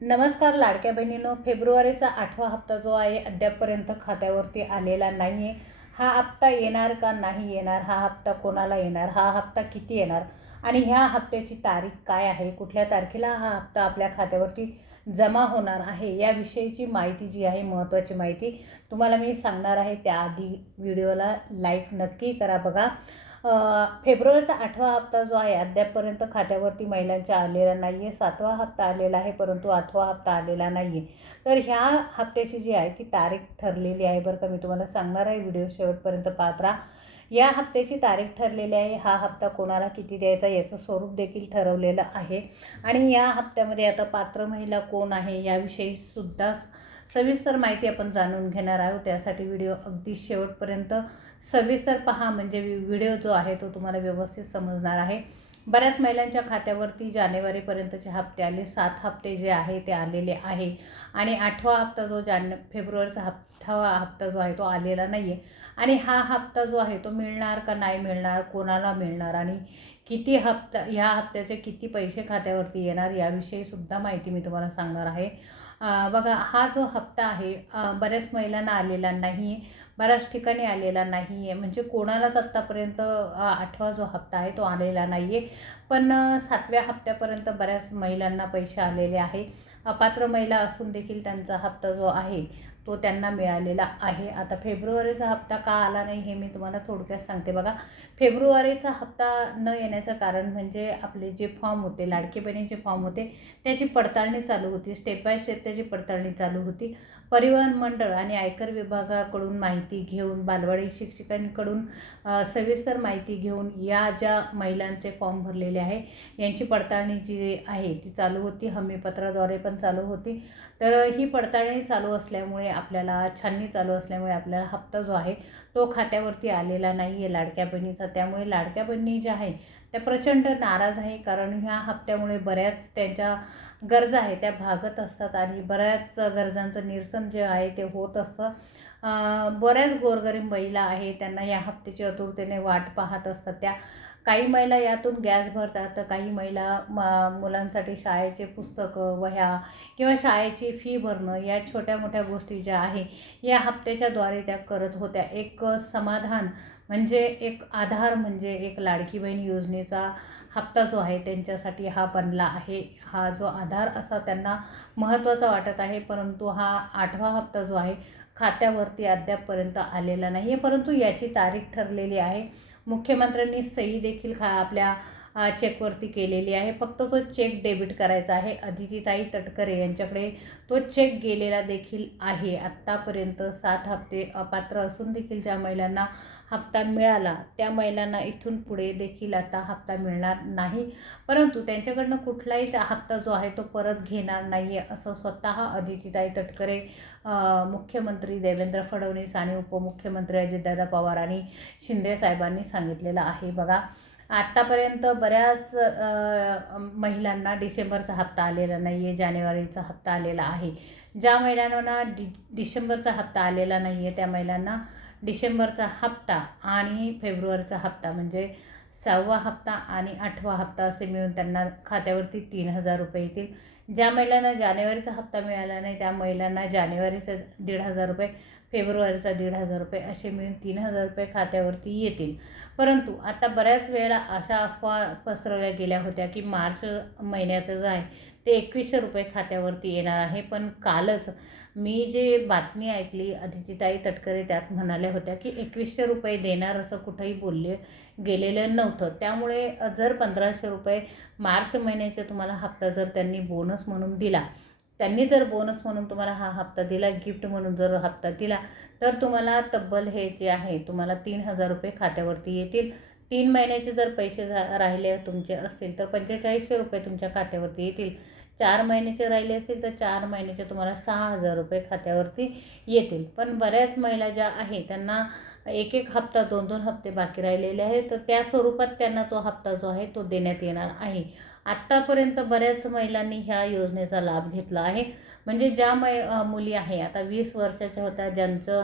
नमस्कार लाडक्या बहिणीनो फेब्रुवारीचा आठवा हप्ता जो आहे अद्यापपर्यंत खात्यावरती आलेला नाही आहे हा हप्ता येणार का नाही येणार? हा हप्ता कोणाला येणार? हा हप्ता किती येणार? आणि ह्या हप्त्याची तारीख काय आहे? कुठल्या तारखेला हा हप्ता आपल्या खात्यावरती जमा होणार आहे? याविषयीची माहिती जी आहे महत्त्वाची माहिती तुम्हाला मी सांगणार आहे. त्याआधी व्हिडिओला लाईक नक्की करा बघा. फेब्रुवारीचा आठवा हप्ता जो आहे अद्यापपर्यंत खात्यावरती महिलांच्या आलेला नाही आहे सातवा हप्ता आलेला आहे परंतु आठवा हप्ता आलेला नाही आहे तर ह्या हप्त्याची जी आहे ती तारीख ठरलेली आहे बरं का. मी तुम्हाला सांगणार आहे व्हिडिओ शेवटपर्यंत पाहत राहा. या हप्त्याची तारीख ठरलेली आहे. हा हप्ता कोणाला किती द्यायचा याचं स्वरूप देखील ठरवलेलं आहे. आणि या हप्त्यामध्ये आता पात्र महिला कोण आहे याविषयी सुद्धा सविस्तर माहिती आपण जाणून घेणार आहोत. त्यासाठी व्हिडिओ अगदी शेवटपर्यंत सविस्तर पहा म्हणजे वि- व्हिडिओ जो आहे तो तुम्हाला व्यवस्थित समजणार आहे. बऱ्याच महिलांच्या खात्यावरती जानेवारीपर्यंतचे हप्ते आले. सात हप्ते जे आहे ते आलेले आहे. आणि आठवा हप्ता जो जाने फेब्रुवारीचा हप्तावा हप्ता जो आहे तो आलेला नाही आहे आणि हा हप्ता जो आहे तो मिळणार का नाही मिळणार कोणाला मिळणार? आणि किती हप्ता ह्या हप्त्याचे किती पैसे खात्यावरती येणार याविषयी सुद्धा माहिती मी तुम्हाला सांगणार आहे. बघा हा जो हप्ता आहे बऱ्याच महिलांना आलेला नाही आहे बऱ्याच ठिकाणी आलेला नाही आहे म्हणजे कोणालाच आत्तापर्यंत आठवा जो हप्ता आहे तो आलेला नाही आहे पण सातव्या हप्त्यापर्यंत बऱ्याच महिलांना पैसे आलेले आहे. अपात्र महिला असून देखील त्यांचा हप्ता जो आहे तो त्यांना मिळालेला आहे. आता फेब्रुवारीचा हप्ता का आला नाही हे मी तुम्हाला थोडक्यात सांगते बघा. फेब्रुवारीचा हप्ता न येण्याचं कारण म्हणजे आपले जे फॉर्म होते लाडके बहिणीचे फॉर्म होते त्याची पडताळणी चालू होती. स्टेप बाय स्टेप त्याची पडताळणी चालू होती. परिवहन मंडळ आणि आयकर विभागाकडून माहिती घेऊन बालवाडी शिक्षकांकडून सविस्तर माहिती घेऊन या ज्या महिलांचे फॉर्म भरलेले आहे यांची पडताळणी जी आहे ती चालू होती. हमीपत्राद्वारे पण चालू होती. तर ही पडताळणी चालू असल्यामुळे आपल्याला छाननी चालू असल्यामुळे आपल्याला हप्ता जो आहे तो खात्यावरती आलेला नाही आहे लाडक्या बहिणीचा. त्यामुळे लाडक्या बहिणी ज्या आहे त्या प्रचंड नाराज आहे कारण ह्या हप्त्यामुळे बऱ्याच त्यांच्या गरजा आहे त्या भागत असतात आणि बऱ्याच गरजांचं निरसन जे आहे ते होत असतं. बऱ्याच गोरगरीब महिला आहे त्यांना या हप्त्याची आतुरतेने वाट पाहत असतात. त्या काही महिला यातून गॅस भरतात तर काही महिला म मुलांसाठी शाळेचे पुस्तकं वह्या किंवा शाळेची फी भरणं या छोट्या मोठ्या गोष्टी ज्या आहे या हप्त्याच्याद्वारे त्या करत होत्या. एक समाधान म्हणजे एक आधार म्हणजे एक लाडकी बहीण योजनेचा हप्ता जो आहे त्यांच्यासाठी हा बनला आहे. हा जो आधार असा त्यांना महत्त्वाचा वाटत आहे परंतु हा आठवा हप्ता जो आहे खात्यावरती अद्यापपर्यंत आलेला नाही. आहे परंतु याची तारीख ठरलेली आहे. मुख्यमंत्र्यांनी सही देखील खा आपल्या चेकवरती केलेली आहे. फक्त तो चेक डेबिट करायचा आहे. अदितीताई तटकरे यांच्याकडे तो चेक गेलेला देखील आहे. आत्तापर्यंत सात हप्ते अपात्र असून देखील ज्या महिलांना हप्ता मिळाला त्या महिलांना इथून पुढे देखील आता हप्ता मिळणार नाही. परंतु त्यांच्याकडनं कुठलाही हप्ता जो आहे तो परत घेणार नाही आहे असं स्वतः अदितीताई तटकरे मुख्यमंत्री देवेंद्र फडणवीस आणि उपमुख्यमंत्री अजितदादा पवार आणि शिंदे साहेबांनी सांगितलेलं आहे. बघा आत्तापर्यंत बऱ्याच महिलांना डिसेंबरचा हप्ता आलेला नाही आहे जानेवारीचा हप्ता आलेला आहे. ज्या महिलांना डि डिसेंबरचा हप्ता आलेला नाही आहे त्या महिलांना डिसेंबरचा हप्ता आणि फेब्रुवारीचा हप्ता म्हणजे सहावा हप्ता आणि आठवा हप्ता असे मिळून त्यांना खात्यावरती तीन हजार रुपये येतील. ज्या महिलांना जानेवारीचा हप्ता मिळाला नाही त्या महिलांना जानेवारीचं दीड हजार रुपये फेब्रुवारीचा दीड हजार रुपये असे मिळून तीन हजार रुपये खात्यावरती येतील. परंतु आता बऱ्याच वेळा अशा अफवा पसरवल्या गेल्या होत्या की मार्च महिन्याचं जे आहे ते एकवीसशे रुपये खात्यावरती येणार आहे. पण कालच मी जे बातमी ऐकली अदितीताई तटकरे त्यात म्हणाल्या होत्या की एकवीसशे रुपये देणार असं कुठंही बोलले गेलेलं नव्हतं. त्यामुळे जर पंधराशे रुपये मार्च महिन्याचे तुम्हाला हप्ता जर त्यांनी बोनस म्हणून दिला त्यांनी जर बोनस म्हणून तुम्हाला हा हप्ता दिला गिफ्ट म्हणून जर हप्ता दिला तर तुम्हाला तब्बल हे जे आहे तुम्हाला तीन हजार रुपये खात्यावरती येतील. तीन महिन्याचे जर पैसे झा राहिले तुमचे असतील तर पंचेचाळीसशे रुपये तुमच्या खात्यावरती येतील. चार महिन्याचे राहिले असतील तर चार महिन्याचे तुम्हाला सहा हजार रुपये खात्यावरती येतील. पण बऱ्याच महिला ज्या आहे त्यांना एक एक हप्ता दोन दोन हप्ते बाकी राहिलेले आहेत. तर त्या स्वरूपात त्यांना तो हप्ता जो आहे तो देण्यात येणार आहे. आत्तापर्यंत बऱ्याच महिलांनी ह्या योजनेचा लाभ घेतला आहे. म्हणजे ज्या मै मुली आहे आता वीस वर्षाच्या होत्या ज्यांचं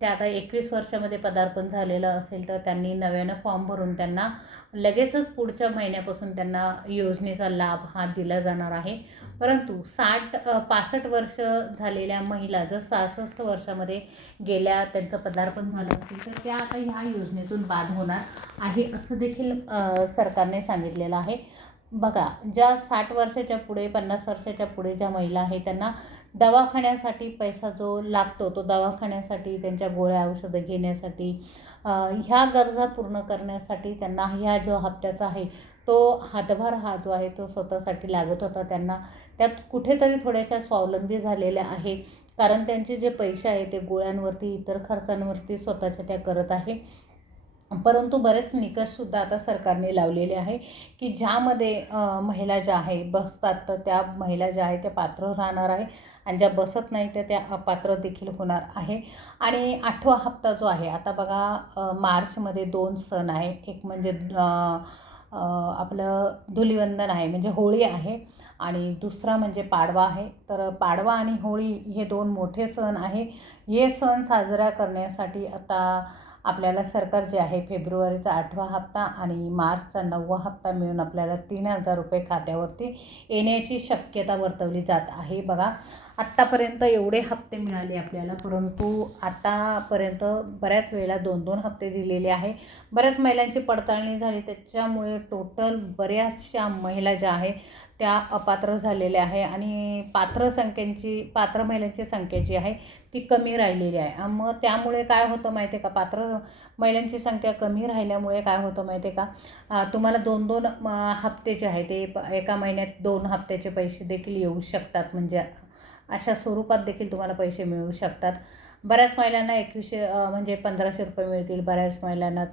त्या आता एकवीस वर्षामध्ये पदार्पण झालेलं असेल तर त्यांनी नव्यानं फॉर्म भरून त्यांना लगेचच पुढच्या महिन्यापासून त्यांना योजनेचा लाभ हा दिला जाणार आहे. परंतु साठ पासष्ट वर्ष झालेल्या महिला जर सहासष्ट वर्षामध्ये गेल्या त्यांचं पदार्पण झालं असेल तर त्या आता ह्या योजनेतून बाद होणार आहे असं देखील सरकारने सांगितलेलं आहे. बघा ज्या साठ वर्षाच्या पुढे पन्नास वर्षाच्या पुढे ज्या महिला आहेत त्यांना दवाखान्यासाठी पैसा जो लागतो तो दवाखान्यासाठी त्यांच्या गोळ्या औषधं घेण्यासाठी ह्या गरजा पूर्ण करण्यासाठी त्यांना ह्या जो हप्त्याचा आहे तो हातभार हा जो आहे तो स्वतःसाठी लागत होता. त्यांना त्यात कुठेतरी थोड्याशा स्वावलंबी झालेल्या आहे कारण त्यांचे जे पैसे आहे ते गोळ्यांवरती इतर खर्चांवरती स्वतःच्या त्या करत आहे. परंतु बरेच निकषसुद्धा आता सरकारने लावलेले आहे की ज्यामध्ये महिला ज्या आहे बसतात तर त्या महिला ज्या आहे त्या पात्र राहणार आहे आणि ज्या बसत नाही त्या त्या अपात्र देखील होणार आहे. आणि आठवा हप्ता जो आहे आता बघा मार्चमध्ये दोन सण आहे. एक म्हणजे आपलं धुलिवंदन आहे म्हणजे होळी आहे. आणि दुसरा म्हणजे पाडवा आहे. तर पाडवा आणि होळी हे दोन मोठे सण आहे. हे सण साजरा करण्यासाठी आता आपल्याला सरकार जे आहे फेब्रुवारीचा आठवा हप्ता आणि मार्चचा नववा हप्ता मिळून आपल्याला तीन हजार रुपये खात्यावरती येण्याची शक्यता वर्तवली जात आहे. बघा आत्तापर्यंत एवढे हप्ते मिळाले आपल्याला परंतु आतापर्यंत बऱ्याच वेळेला दोन दोन हप्ते दिलेले आहे. बऱ्याच महिलांची पडताळणी झाली त्याच्यामुळे टोटल बऱ्याचशा महिला ज्या आहे त्या अपात्र झालेल्या आहे आणि पात्र संख्यांची पात्र महिलांची संख्या जी आहे ती कमी राहिलेली आहे. मग त्यामुळे काय होतं माहिती आहे का? पात्र महिलांची संख्या कमी राहिल्यामुळे काय होतं माहिती आहे का तुम्हाला दोन दोन हप्ते जे आहे ते प- एका महिन्यात दोन हप्त्याचे पैसे देखील येऊ शकतात. म्हणजे अशा स्वरूपात देखील तुम्हाला पैसे मिळू शकतात. बऱ्याच महिलांना एकवीसशे म्हणजे पंधराशे रुपये मिळतील. बऱ्याच महिलांना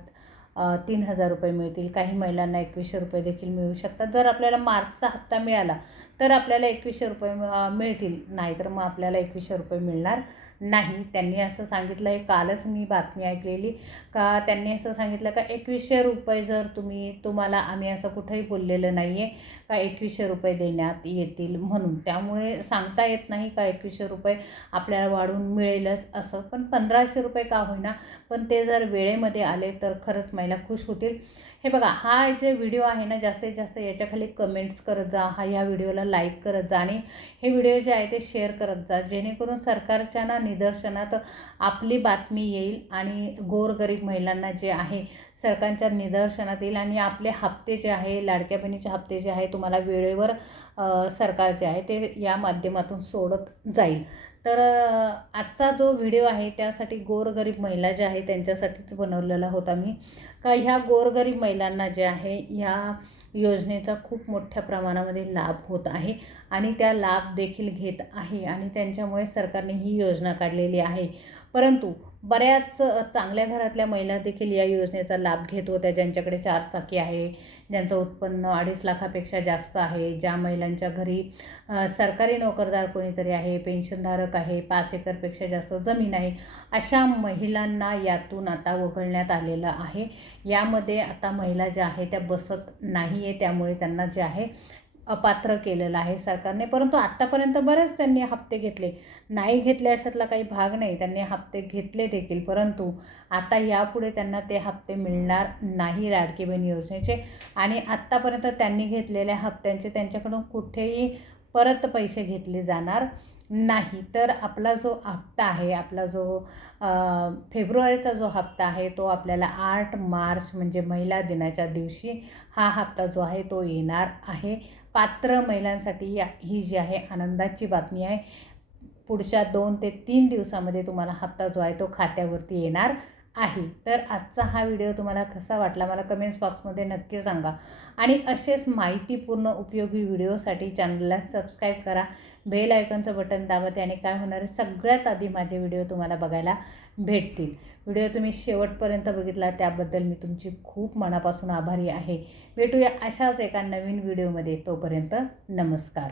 तीन हजार रुपये मिळतील. काही महिलांना एकवीसशे रुपये देखील मिळू शकतात. जर आपल्याला मार्चचा हप्ता मिळाला तर आपल्याला एकवीसशे रुपये मिळतील. नाहीतर मग आपल्याला एकवीसशे रुपये मिळणार. नाही. त्यांनी असं सांगितलं आहे कालच मी बातमी ऐकलेली. का त्यांनी असं सांगितलं का एकवीसशे रुपये जर तुम्ही तुम्हाला आम्ही असं कुठंही बोललेलं नाही आहे का एकवीसशे रुपये देण्यात येतील म्हणून. त्यामुळे सांगता येत नाही का एकवीसशे रुपये आपल्याला वाढून मिळेलच असं. पण पंधराशे रुपये का होईना? पण ते जर वेळेमध्ये आले तर खरंच महिला खुश होतील. हे बघा हा जे व्हिडिओ आहे ना जास्तीत जास्त याच्याखाली कमेंट्स करत जा हा या व्हिडिओला लाईक करत जा आणि हे व्हिडिओ जे आहे ते शेअर करत जा. जेणेकरून सरकारच्या ना निदर्शनात आपली बातमी येईल आणि गोरगरीब महिलांना जे आहे सरकारच्या निदर्शनात येईल आणि आपले हप्ते जे आहे लाडक्या बहिणीचे हप्ते जे आहे तुम्हाला वेळेवर सरकार जे आहे ते या माध्यमातून सोडत जाईल. तर आजचा जो व्हिडिओ आहे त्यासाठी गोरगरीब महिला ज्या आहे त्यांच्यासाठीच बनवलेला होता मी. का ह्या गोरगरीब महिलांना जे आहे ह्या योजनेचा खूप मोठ्या प्रमाणामध्ये लाभ होत आहे आणि त्या लाभ देखील घेत आहे आणि त्यांच्यामुळे सरकारने ही योजना काढलेली आहे. परंतु बऱ्याच चांगल्या घरातल्या महिला देखील या योजनेचा लाभ घेत होत्या ज्यांच्याकडे चार चाकी आहे ज्यांचं उत्पन्न अडीच लाखापेक्षा जास्त आहे ज्या महिलांच्या घरी सरकारी नोकरदार कोणीतरी आहे पेन्शनधारक आहे पाच एकरपेक्षा जास्त जमीन आहे अशा महिलांना यातून आता वगळण्यात आलेलं आहे. यामध्ये आता महिला ज्या आहे त्या बसत नाही आहे त्यामुळे त्यांना जे आहे अपात्र केलेलं आहे सरकारने. परंतु आत्तापर्यंत बरेच त्यांनी हप्ते घेतले. नाही घेतले अशातला काही भाग नाही. त्यांनी हप्ते घेतले देखील. परंतु आता यापुढे त्यांना ते हप्ते मिळणार नाही लाडकी बहीण योजनेचे. आणि आत्तापर्यंत त्यांनी घेतलेल्या हप्त्यांचे त्यांच्याकडून कुठेही परत पैसे घेतले जाणार नाही. तर आपला जो हप्ता आहे आपला जो फेब्रुवारीचा जो हप्ता आहे तो आपल्याला आठ मार्च म्हणजे महिला दिनाच्या दिवशी हा हप्ता जो आहे तो येणार आहे. पात्र महिलांसाठी या- ही जी आहे आनंदाची बातमी आहे. पुढच्या दोन ते तीन दिवसामध्ये तुम्हाला हप्ता जो आहे तो खात्यावरती येणार. आहे. तर आजचा हा व्हिडिओ तुम्हाला कसा वाटला मला कमेंट्स बॉक्समध्ये नक्की सांगा. आणि असेच माहितीपूर्ण उपयोगी व्हिडिओसाठी चॅनलला सबस्क्राईब करा. बेल आयकॉनचं बटन दाबते आणि काय होणार आहे सगळ्यात आधी माझे व्हिडिओ तुम्हाला बघायला भेटतील. व्हिडिओ तुम्ही शेवटपर्यंत बघितला त्याबद्दल मी तुमची खूप मनापासून आभारी आहे. भेटूया अशाच एका नवीन व्हिडिओमध्ये. तोपर्यंत नमस्कार.